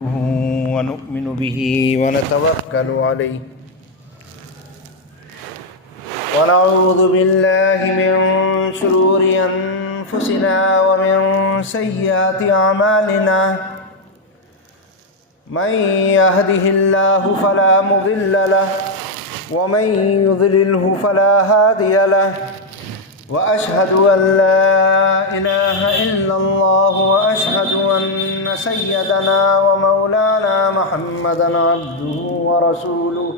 ونؤمن به ونتوكل عليه ونعوذ بالله من شرور أنفسنا ومن سيئات أعمالنا من يهده الله فلا مضل له ومن يضلله فلا هادي له وأشهد أن لا إله إلا الله وأشهد أن سيدنا ومولانا محمدا عبده ورسوله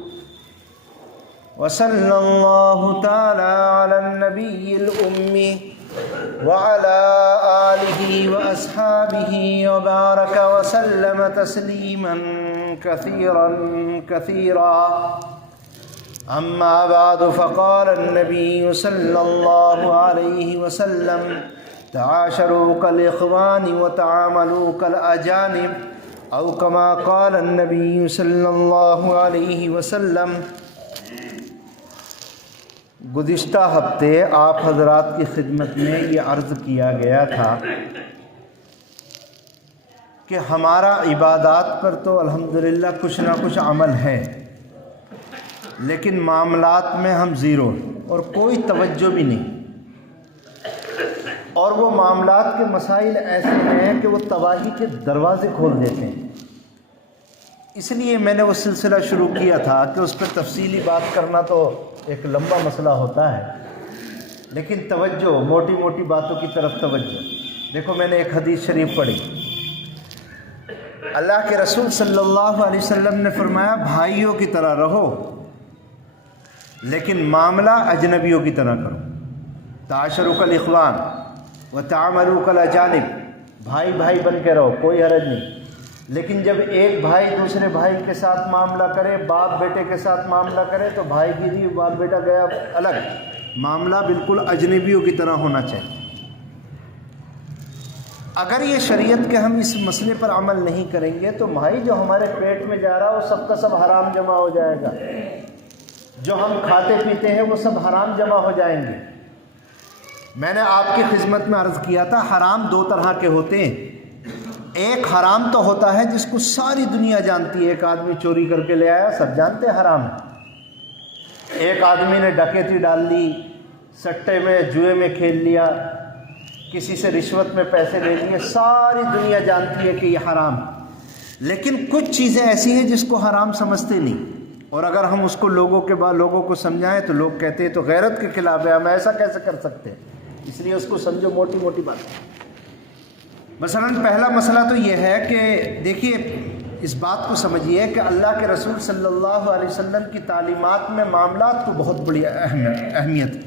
وصلى الله تعالى على النبي الأمي وعلى آله وأصحابه وبارك وسلم تسليما كثيرا كثيرا. أما بعد فقال النبي صلى الله عليه وسلم تعاشروا كالإخوان وتعاملوا كالأجانب أو كما قال النبي صلى الله عليه وسلم. گزشتہ ہفتے آپ حضرات کی خدمت میں یہ عرض کیا گیا تھا کہ ہمارا عبادات پر تو الحمدللہ کچھ نہ کچھ عمل ہے، لیکن معاملات میں ہم زیرو اور کوئی توجہ بھی نہیں، اور وہ معاملات کے مسائل ایسے ہیں کہ وہ تباہی کے دروازے کھول دیتے ہیں. اس لیے میں نے وہ سلسلہ شروع کیا تھا کہ اس پر تفصیلی بات کرنا تو ایک لمبا مسئلہ ہوتا ہے، لیکن توجہ موٹی موٹی باتوں کی طرف توجہ. دیکھو میں نے ایک حدیث شریف پڑھی، اللہ کے رسول صلی اللہ علیہ وسلم نے فرمایا بھائیوں کی طرح رہو لیکن معاملہ اجنبیوں کی طرح کرو. تعاشروا کالاخوان وتعاملوا کالاجانب، بھائی بھائی بن کے رہو، کوئی حرج نہیں، لیکن جب ایک بھائی دوسرے بھائی کے ساتھ معاملہ کرے، باپ بیٹے کے ساتھ معاملہ کرے تو بھائی گیری باپ بیٹا گیا الگ، معاملہ بالکل اجنبیوں کی طرح ہونا چاہیے. اگر یہ شریعت کے ہم اس مسئلے پر عمل نہیں کریں گے تو بھائی جو ہمارے پیٹ میں جا رہا وہ سب کا سب حرام جمع ہو جائے گا، جو ہم کھاتے پیتے ہیں وہ سب حرام جمع ہو جائیں گے. میں نے آپ کی خدمت میں عرض کیا تھا حرام دو طرح کے ہوتے ہیں. ایک حرام تو ہوتا ہے جس کو ساری دنیا جانتی ہے، ایک آدمی چوری کر کے لے آیا، سب جانتے ہیں حرام ہے. ایک آدمی نے ڈکیتی ڈال لی، سٹے میں جوئے میں کھیل لیا، کسی سے رشوت میں پیسے لے لیے، ساری دنیا جانتی ہے کہ یہ حرام ہے. لیکن کچھ چیزیں ایسی ہیں جس کو حرام سمجھتے نہیں، اور اگر ہم اس کو لوگوں کو سمجھائیں تو لوگ کہتے ہیں تو غیرت کے خلاف ہے، ہم ایسا کیسے کر سکتے ہیں. اس لیے اس کو سمجھو موٹی موٹی بات. مثلا پہلا مسئلہ تو یہ ہے کہ دیکھیے اس بات کو سمجھیے کہ اللہ کے رسول صلی اللہ علیہ وسلم کی تعلیمات میں معاملات کو بہت بڑی اہمیت ہے.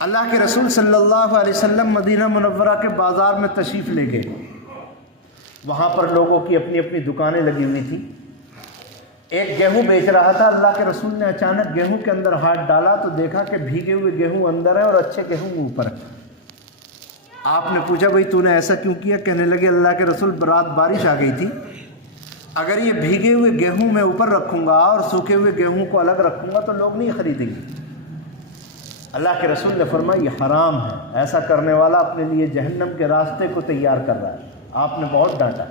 اللہ کے رسول صلی اللہ علیہ وسلم مدینہ منورہ کے بازار میں تشریف لے گئے. وہاں پر لوگوں کی اپنی اپنی دکانیں لگی ہوئی تھیں. ایک گیہوں بیچ رہا تھا، اللہ کے رسول نے اچانک گیہوں کے اندر ہاتھ ڈالا تو دیکھا کہ بھیگے ہوئے گیہوں اندر ہے اور اچھے گیہوں اوپر ہے. آپ نے پوچھا بھئی تو نے ایسا کیوں کیا؟ کہنے لگے اللہ کے رسول رات بارش آ گئی تھی، اگر یہ بھیگے ہوئے گیہوں میں اوپر رکھوں گا اور سوکھے ہوئے گیہوں کو الگ رکھوں گا تو لوگ نہیں خریدیں گے. اللہ کے رسول نے فرمایا یہ حرام ہے، ایسا کرنے والا اپنے لیے جہنم کے راستے کو تیار کر رہا ہے. آپ نے بہت ڈانٹا.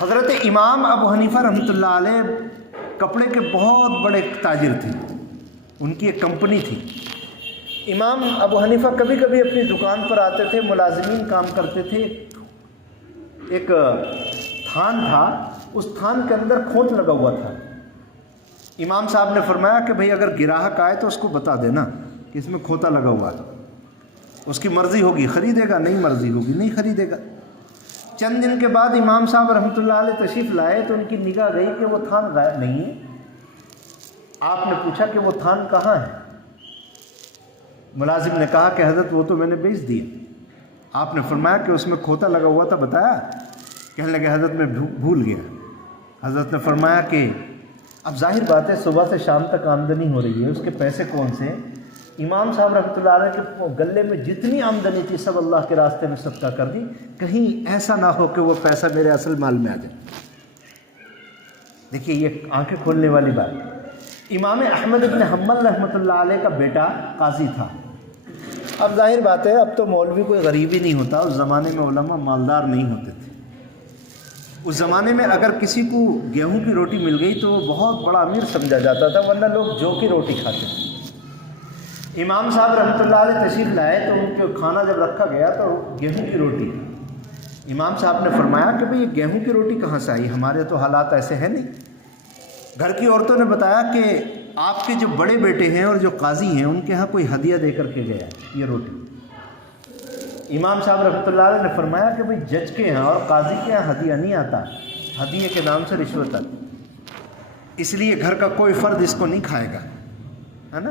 حضرت امام ابو حنیفہ رحمۃ اللہ علیہ کپڑے کے بہت بڑے تاجر تھے، ان کی ایک کمپنی تھی. امام ابو حنیفہ کبھی کبھی اپنی دکان پر آتے تھے، ملازمین کام کرتے تھے. ایک تھان تھا، اس تھان کے اندر کھوت لگا ہوا تھا. امام صاحب نے فرمایا کہ بھئی اگر گراہک آئے تو اس کو بتا دینا کہ اس میں کھوتا لگا ہوا ہے، اس کی مرضی ہوگی خریدے گا، نہیں مرضی ہوگی نہیں خریدے گا. چند دن کے بعد امام صاحب رحمۃ اللہ علیہ تشریف لائے تو ان کی نگاہ گئی کہ وہ تھان غائب نہیں ہے. آپ نے پوچھا کہ وہ تھان کہاں ہے؟ ملازم نے کہا کہ حضرت وہ تو میں نے بیچ دیا. آپ نے فرمایا کہ اس میں کھوتا لگا ہوا تھا، بتایا؟ کہنے لگے حضرت میں بھول گیا. حضرت نے فرمایا کہ اب ظاہر بات ہے صبح سے شام تک آمدنی ہو رہی ہے، اس کے پیسے کون سے؟ امام صاحب رحمۃ اللہ علیہ کے گلے میں جتنی آمدنی تھی سب اللہ کے راستے میں صدقہ کر دی، کہیں ایسا نہ ہو کہ وہ پیسہ میرے اصل مال میں آ جائے. دیکھیے یہ آنکھیں کھولنے والی بات. امام احمد بن حنبل رحمۃ اللہ علیہ کا بیٹا قاضی تھا. اب ظاہر بات ہے اب تو مولوی کوئی غریب ہی نہیں ہوتا، اس زمانے میں علماء مالدار نہیں ہوتے تھے. اس زمانے میں اگر کسی کو گیہوں کی روٹی مل گئی تو وہ بہت بڑا امیر سمجھا جاتا تھا، ورنہ لوگ جو کی روٹی کھاتے تھے۔ امام صاحب رحمۃ اللہ علیہ تشریف لائے تو ان کے کھانا جب رکھا گیا تو گیہوں کی روٹی، امام صاحب نے فرمایا کہ بھئی یہ گیہوں کی روٹی کہاں سے آئی، ہمارے تو حالات ایسے ہیں نہیں۔ گھر کی عورتوں نے بتایا کہ آپ کے جو بڑے بیٹے ہیں اور جو قاضی ہیں ان کے ہاں کوئی ہدیہ دے کر کے گیا یہ روٹی۔ امام صاحب رحمۃ اللہ علیہ نے فرمایا کہ بھئی جج کے ہاں اور قاضی کے ہاں ہدیہ نہیں آتا، ہدیے کے نام سے رشوت آتی، اس لیے گھر کا کوئی فرد اس کو نہیں کھائے گا، ہے نا۔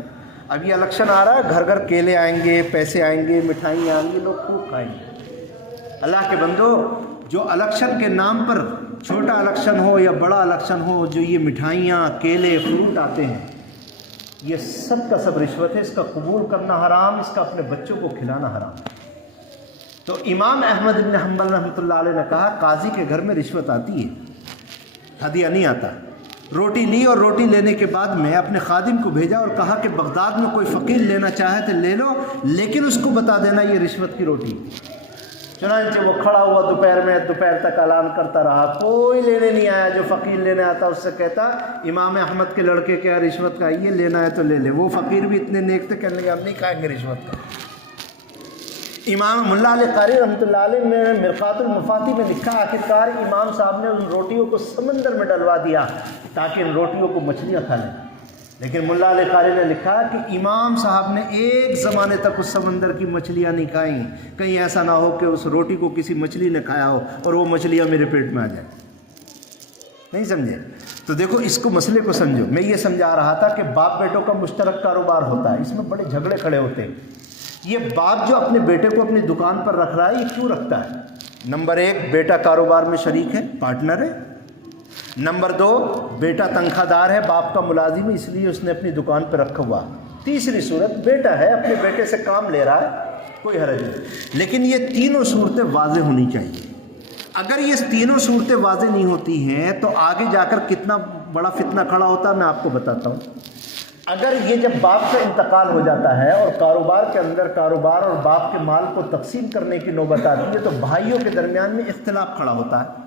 اب یہ الیکشن آ رہا ہے، گھر گھر کیلے آئیں گے، پیسے آئیں گے، مٹھائیاں آئیں گی، لوگ خوب کھائیں گے۔ اللہ کے بندو، جو الیکشن کے نام پر چھوٹا الیکشن ہو یا بڑا الیکشن ہو، جو یہ مٹھائیاں، کیلے، فروٹ آتے ہیں، یہ سب کا سب رشوت ہے، اس کا قبول کرنا حرام، اس کا اپنے بچوں کو کھلانا حرام۔ تو امام احمد بن حنبل رحمۃ اللہ علیہ نے کہا قاضی کے گھر میں رشوت آتی ہے، ہدیہ نہیں آتا۔ روٹی لی اور روٹی لینے کے بعد میں اپنے خادم کو بھیجا اور کہا کہ بغداد میں کوئی فقیر لینا چاہے تو لے لو، لیکن اس کو بتا دینا یہ رشوت کی روٹی۔ چنانچہ وہ کھڑا ہوا دوپہر تک اعلان کرتا رہا، کوئی لینے نہیں آیا۔ جو فقیر لینے آتا اس سے کہتا امام احمد کے لڑکے کیا رشوت کا یہ لینا ہے تو لے لے۔ وہ فقیر بھی اتنے نیک تھے، کہنے لگے ہم نہیں کھائیں گے رشوت کا۔ امام ملا علی قاری رحمۃ اللہ علیہ نے مرقات المفاتیح میں لکھا، آخرکار امام صاحب نے ان روٹیوں کو سمندر میں ڈلوا دیا تاکہ ان روٹیوں کو مچھلیاں کھا لیں، لیکن ملا علی قاری نے لکھا کہ امام صاحب نے ایک زمانے تک اس سمندر کی مچھلیاں نہیں کھائیں، کہیں ایسا نہ ہو کہ اس روٹی کو کسی مچھلی نے کھایا ہو اور وہ مچھلیاں میرے پیٹ میں آ جائیں۔ نہیں سمجھے؟ تو دیکھو اس کو مسئلے کو سمجھو۔ میں یہ سمجھا رہا تھا کہ باپ بیٹوں کا مشترک کاروبار ہوتا ہے، اس میں بڑے جھگڑے کھڑے ہوتے ہیں۔ یہ باپ جو اپنے بیٹے کو اپنی دکان پر رکھ رہا ہے، یہ کیوں رکھتا ہے؟ نمبر 1، بیٹا کاروبار میں شریک ہے، پارٹنر ہے۔ نمبر 2، بیٹا تنخواہ دار ہے، باپ کا ملازم ہے، اس لیے اس نے اپنی دکان پہ رکھا ہوا۔ تیسری صورت، بیٹا ہے، اپنے بیٹے سے کام لے رہا ہے، کوئی حرج نہیں، لیکن یہ تینوں صورتیں واضح ہونی چاہیے۔ اگر یہ تینوں صورتیں واضح نہیں ہوتی ہیں تو آگے جا کر کتنا بڑا فتنہ کھڑا ہوتا ہے میں آپ کو بتاتا ہوں۔ اگر یہ جب باپ کا انتقال ہو جاتا ہے اور کاروبار کے اندر کاروبار اور باپ کے مال کو تقسیم کرنے کی نوبت آتی ہے تو بھائیوں کے درمیان میں اختلاف کھڑا ہوتا ہے۔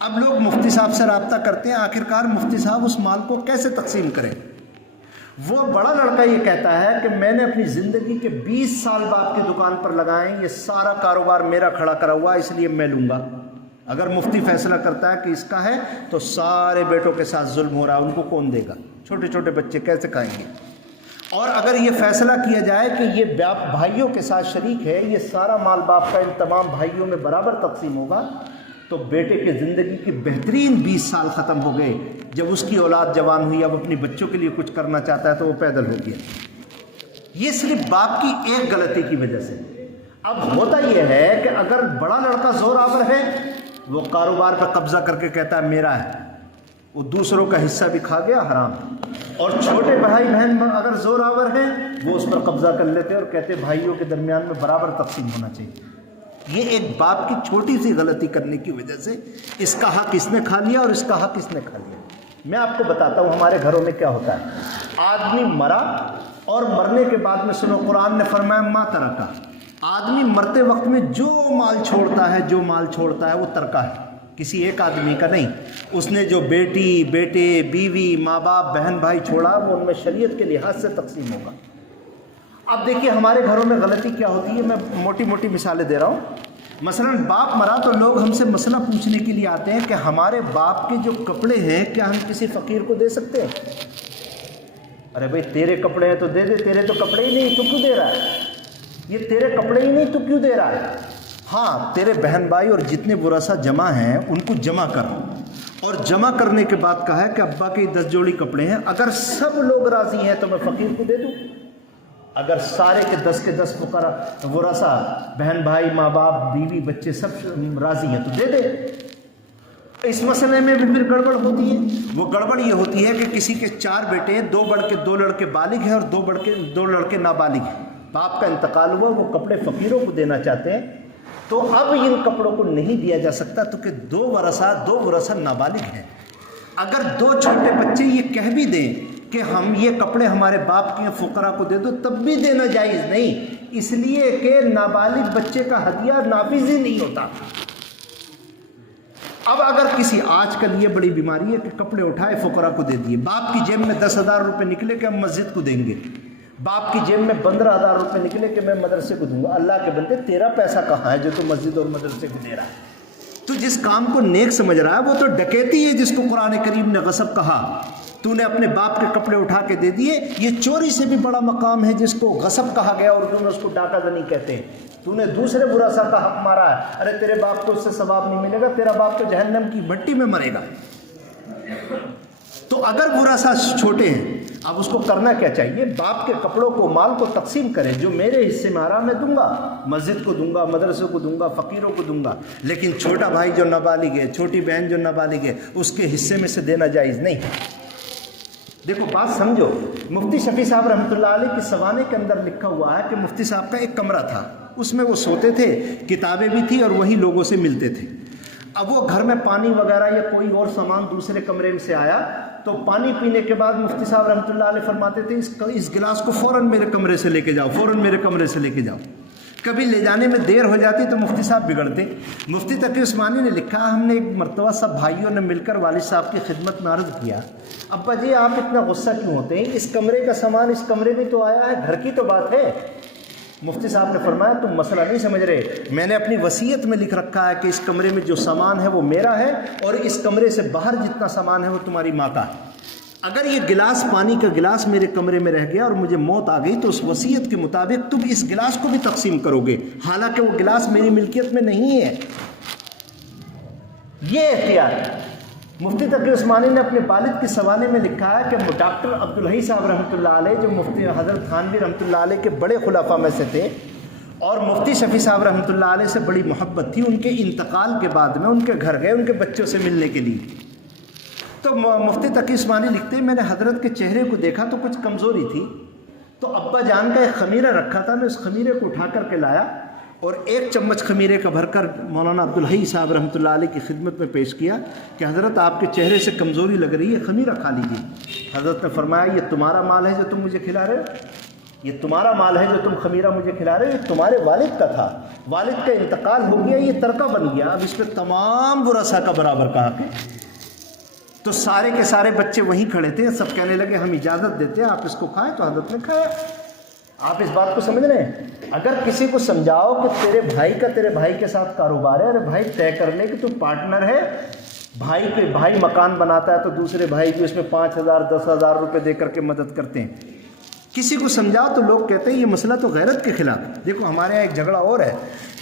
اب لوگ مفتی صاحب سے رابطہ کرتے ہیں، آخرکار مفتی صاحب اس مال کو کیسے تقسیم کریں؟ وہ بڑا لڑکا یہ کہتا ہے کہ میں نے اپنی زندگی کے 20 سال باپ کی دکان پر لگائیں، یہ سارا کاروبار میرا کھڑا کرا ہوا، اس لیے میں لوں گا۔ اگر مفتی فیصلہ کرتا ہے کہ اس کا ہے تو سارے بیٹوں کے ساتھ ظلم ہو رہا ہے، ان کو کون دے گا؟ چھوٹے چھوٹے بچے کیسے کھائیں گے؟ اور اگر یہ فیصلہ کیا جائے کہ یہ باپ بھائیوں کے ساتھ شریک ہے، یہ سارا مال باپ کا ان تمام بھائیوں میں برابر تقسیم ہوگا، تو بیٹے کی زندگی کے بہترین 20 سال ختم ہو گئے۔ جب اس کی اولاد جوان ہوئی، اب اپنی بچوں کے لیے کچھ کرنا چاہتا ہے تو وہ پیدل ہو گیا۔ یہ صرف باپ کی ایک غلطی کی وجہ سے۔ اب ہوتا یہ ہے کہ اگر بڑا لڑکا زور آور ہے، وہ کاروبار پہ قبضہ کر کے کہتا ہے میرا ہے، وہ دوسروں کا حصہ بھی کھا گیا، حرام۔ اور چھوٹے بھائی بہن اگر زور آور ہیں، وہ اس پر قبضہ کر لیتے اور کہتے بھائیوں کے درمیان میں برابر تقسیم ہونا چاہیے۔ یہ ایک باپ کی چھوٹی سی غلطی کرنے کی وجہ سے اس کا حق اس نے کھا لیا اور اس کا حق اس نے کھا لیا۔ میں آپ کو بتاتا ہوں ہمارے گھروں میں کیا ہوتا ہے۔ آدمی مرا اور مرنے کے بعد میں سنو، قرآن نے فرمایا ما ترکا، آدمی مرتے وقت میں جو مال چھوڑتا ہے وہ ترکہ ہے، کسی ایک آدمی کا نہیں۔ اس نے جو بیٹی، بیٹے، بیوی، ماں باپ، بہن بھائی چھوڑا، وہ ان میں شریعت کے لحاظ سے تقسیم ہوگا۔ اب دیکھیے ہمارے گھروں میں غلطی کیا ہوتی ہے، میں موٹی موٹی مثالیں دے رہا ہوں۔ مثلا باپ مرا تو لوگ ہم سے مسئلہ پوچھنے کے لیے آتے ہیں کہ ہمارے باپ کے جو کپڑے ہیں کیا ہم کسی فقیر کو دے سکتے ہیں؟ ارے بھائی تیرے کپڑے ہیں تو دے دے، تیرے تو کپڑے ہی نہیں، تو کیوں دے رہا ہے؟ یہ تیرے کپڑے ہی نہیں، تو کیوں دے رہا ہے؟ ہاں، تیرے بہن بھائی اور جتنے ورثہ جمع ہیں ان کو جمع کر، اور جمع کرنے کے بعد کہا ہے کہ ابا کے 10 جوڑی کپڑے ہیں، اگر سب لوگ راضی ہیں تو میں فقیر کو دے دوں۔ اگر سارے کے 10 فقراء ورثہ، بہن بھائی، ماں باپ، بیوی، بچے سب راضی ہیں تو دے دے۔ اس مسئلے میں بھی پھر گڑبڑ ہوتی ہے۔ وہ گڑبڑ یہ ہوتی ہے کہ کسی کے 4 بیٹے ہیں، 2 لڑکے بالغ ہیں اور 2 لڑکے نابالغ ہیں، باپ کا انتقال ہوا، وہ کپڑے فقیروں کو دینا چاہتے ہیں، تو اب ان کپڑوں کو نہیں دیا جا سکتا تو کہ 2 ورثہ نابالغ ہیں۔ اگر 2 چھوٹے بچے یہ کہہ بھی دیں کہ ہم یہ کپڑے ہمارے باپ کے فقراء کو دے دو، تب بھی دینا جائز نہیں، اس لیے کہ نابالغ بچے کا ہدیہ نافذ ہی نہیں ہوتا۔ اب اگر کسی آج کل یہ بڑی بیماری ہے کہ کپڑے اٹھائے فقراء کو دے دیے، باپ کی جیب میں 10,000 روپے نکلے کہ ہم مسجد کو دیں گے، باپ کی جیب میں 15,000 روپے نکلے کہ میں مدرسے کو دوں گا، اللہ کے بندے تیرا پیسہ کہاں ہے جو تو مسجد اور مدرسے کو دے رہا ہے؟ تو جس کام کو نیک سمجھ رہا ہے وہ تو ڈکیتی ہے جس کو قرآن کریم نے غصب کہا۔ تو نے اپنے باپ کے کپڑے اٹھا کے دے دیے، یہ چوری سے بھی بڑا مقام ہے جس کو غصب کہا گیا، اردو میں اس کو ڈاکہ زنی کہتے ہیں۔ تو نے دوسرے ورثاء کا حق مارا ہے، ارے تیرے باپ کو اس سے ثواب نہیں ملے گا، تیرا باپ تو جہنم کی مٹی میں مرے گا۔ تو اگر ورثاء چھوٹے ہیں، اب اس کو کرنا کیا چاہیے؟ باپ کے کپڑوں کو، مال کو تقسیم کرے، جو میرے حصے میں آ رہا میں دوں گا، مسجد کو دوں گا، مدرسے کو دوں گا، فقیروں کو دوں گا، لیکن چھوٹا بھائی جو نابالغ ہے، چھوٹی بہن جو نابالغ ہے، اس کے حصے میں سے دینا جائز نہیں۔ دیکھو بات سمجھو، مفتی شفیع صاحب رحمۃ اللہ علیہ کی سوانے کے اندر لکھا ہوا ہے کہ مفتی صاحب کا ایک کمرہ تھا، اس میں وہ سوتے تھے، کتابیں بھی تھی اور وہی لوگوں سے ملتے تھے۔ اب وہ گھر میں پانی وغیرہ یا کوئی اور سامان دوسرے کمرے میں سے آیا تو پانی پینے کے بعد مفتی صاحب رحمۃ اللہ علیہ فرماتے تھے اس گلاس کو فوراً میرے کمرے سے لے کے جاؤ، فوراً میرے کمرے سے لے کے جاؤ۔ کبھی لے جانے میں دیر ہو جاتی تو مفتی صاحب بگڑتے۔ مفتی تقی عثمانی نے لکھا، ہم نے ایک مرتبہ سب بھائیوں نے مل کر والد صاحب کی خدمت میں عرض کیا، ابا جی آپ اتنا غصہ کیوں ہوتے ہیں؟ اس کمرے کا سامان اس کمرے میں تو آیا ہے، گھر کی تو بات ہے۔ مفتی صاحب نے فرمایا تم مسئلہ نہیں سمجھ رہے، میں نے اپنی وصیت میں لکھ رکھا ہے کہ اس کمرے میں جو سامان ہے وہ میرا ہے اور اس کمرے سے باہر جتنا سامان ہے وہ تمہاری ماں کا ہے۔ اگر یہ گلاس، پانی کا گلاس میرے کمرے میں رہ گیا اور مجھے موت آ گئی تو اس وصیت کے مطابق تم اس گلاس کو بھی تقسیم کرو گے، حالانکہ وہ گلاس میری ملکیت میں نہیں ہے۔ یہ اختیار مفتی تقی عثمانی نے اپنے والد کے سوانے میں لکھا ہے کہ ڈاکٹر عبدالحی صاحب رحمۃ اللہ علیہ، جو مفتی حضرت تھانوی رحمۃ اللہ علیہ کے بڑے خلفاء میں سے تھے اور مفتی شفیع صاحب رحمۃ اللہ علیہ سے بڑی محبت تھی، ان کے انتقال کے بعد میں ان کے گھر گئے ان کے بچوں سے ملنے کے لیے، تو مفتی تقی عثمانی لکھتے ہیں میں نے حضرت کے چہرے کو دیکھا تو کچھ کمزوری تھی، تو ابا جان کا ایک خمیرہ رکھا تھا، میں اس خمیرے کو اٹھا کر کے لایا اور 1 چمچ خمیرے کا بھر کر مولانا عبدالحی صاحب رحمۃ اللہ علیہ کی خدمت میں پیش کیا کہ حضرت آپ کے چہرے سے کمزوری لگ رہی ہے، خمیرہ کھا لیجیے۔ حضرت نے فرمایا یہ تمہارا مال ہے جو تم مجھے کھلا رہے ہو، یہ تمہارا مال ہے جو تم خمیرہ مجھے کھلا رہے ہو، یہ تمہارے والد کا تھا، والد کا انتقال ہو گیا، یہ ترکہ بن گیا، اب اس پہ تمام ورثاء کا برابر کا حق ہے۔ تو سارے کے سارے بچے وہیں کھڑے تھے، سب کہنے لگے ہم اجازت دیتے ہیں آپ اس کو کھائیں، تو حضرت نے کھایا۔ آپ اس بات کو سمجھ رہے ہیں؟ اگر کسی کو سمجھاؤ کہ تیرے بھائی کے ساتھ کاروبار ہے، ارے بھائی طے کر لے کہ تو پارٹنر ہے، بھائی مکان بناتا ہے تو دوسرے بھائی بھی اس میں 5,000 10,000 روپے دے کر کے مدد کرتے ہیں۔ کسی کو سمجھاؤ تو لوگ کہتے ہیں یہ مسئلہ تو غیرت کے خلاف۔ دیکھو ہمارے یہاں ایک جھگڑا اور ہے،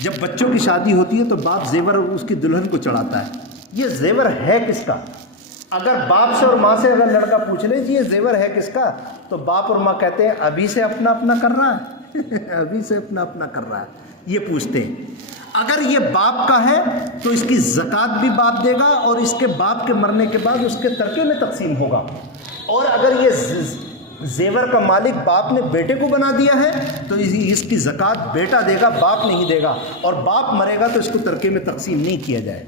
جب بچوں کی شادی ہوتی ہے تو باپ زیور اس کی دلہن کو چڑھاتا ہے، یہ زیور ہے کس کا؟ اگر باپ سے اور ماں سے اگر لڑکا پوچھ لے جی یہ زیور ہے کس کا، تو باپ اور ماں کہتے ہیں ابھی سے اپنا اپنا کر رہا ہے ابھی سے اپنا اپنا کر رہا ہے، یہ پوچھتے ہیں۔ اگر یہ باپ کا ہے تو اس کی زکوٰۃ بھی باپ دے گا اور اس کے باپ کے مرنے کے بعد اس کے ترکے میں تقسیم ہوگا، اور اگر یہ زیور کا مالک باپ نے بیٹے کو بنا دیا ہے تو اس کی زکوٰۃ بیٹا دے گا، باپ نہیں دے گا، اور باپ مرے گا تو اس کو ترکے میں تقسیم نہیں کیا جائے۔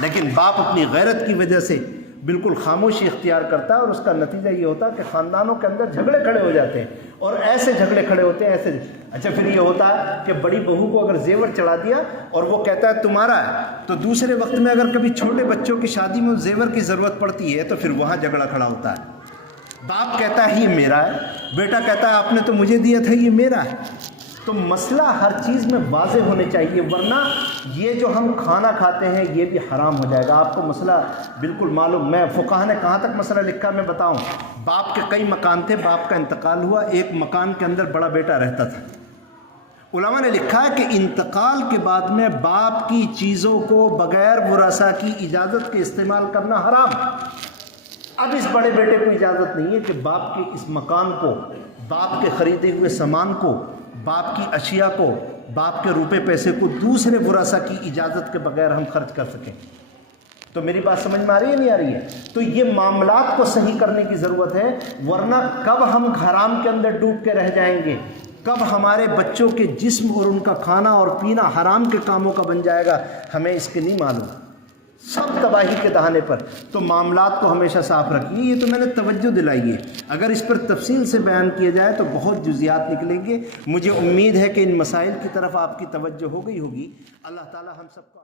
لیکن باپ اپنی غیرت کی وجہ سے بالکل خاموشی اختیار کرتا ہے اور اس کا نتیجہ یہ ہوتا ہے کہ خاندانوں کے اندر جھگڑے کھڑے ہو جاتے ہیں، اور ایسے جھگڑے کھڑے ہوتے ہیں ایسے۔ اچھا پھر یہ ہوتا ہے کہ بڑی بہو کو اگر زیور چڑھا دیا اور وہ کہتا ہے تمہارا ہے، تو دوسرے وقت میں اگر کبھی چھوٹے بچوں کی شادی میں زیور کی ضرورت پڑتی ہے تو پھر وہاں جھگڑا کھڑا ہوتا ہے۔ باپ کہتا ہے یہ میرا ہے، بیٹا کہتا ہے آپ نے تو مجھے دیا تھا یہ میرا ہے۔ تو مسئلہ ہر چیز میں واضح ہونے چاہیے، ورنہ یہ جو ہم کھانا کھاتے ہیں یہ بھی حرام ہو جائے گا۔ آپ کو مسئلہ بالکل معلوم، میں فقہ نے کہاں تک مسئلہ لکھا میں بتاؤں۔ باپ کے کئی مکان تھے، باپ کا انتقال ہوا، ایک مکان کے اندر بڑا بیٹا رہتا تھا۔ علماء نے لکھا ہے کہ انتقال کے بعد میں باپ کی چیزوں کو بغیر ورثاء کی اجازت کے استعمال کرنا حرام۔ اب اس بڑے بیٹے کو اجازت نہیں ہے کہ باپ کے اس مکان کو، باپ کے خریدے ہوئے سامان کو، باپ کی اشیاء کو، باپ کے روپے پیسے کو دوسرے ورثاء کی اجازت کے بغیر ہم خرچ کر سکیں۔ تو میری بات سمجھ میں آ رہی ہے نہیں آ رہی ہے؟ تو یہ معاملات کو صحیح کرنے کی ضرورت ہے، ورنہ کب ہم حرام کے اندر ڈوب کے رہ جائیں گے، کب ہمارے بچوں کے جسم اور ان کا کھانا اور پینا حرام کے کاموں کا بن جائے گا، ہمیں اس کے نہیں معلوم، سب تباہی کے دہانے پر۔ تو معاملات کو ہمیشہ صاف رکھیے، یہ تو میں نے توجہ دلائی ہے، اگر اس پر تفصیل سے بیان کیا جائے تو بہت جزیات نکلیں گے۔ مجھے امید ہے کہ ان مسائل کی طرف آپ کی توجہ ہو گئی ہوگی۔ اللہ تعالی ہم سب کو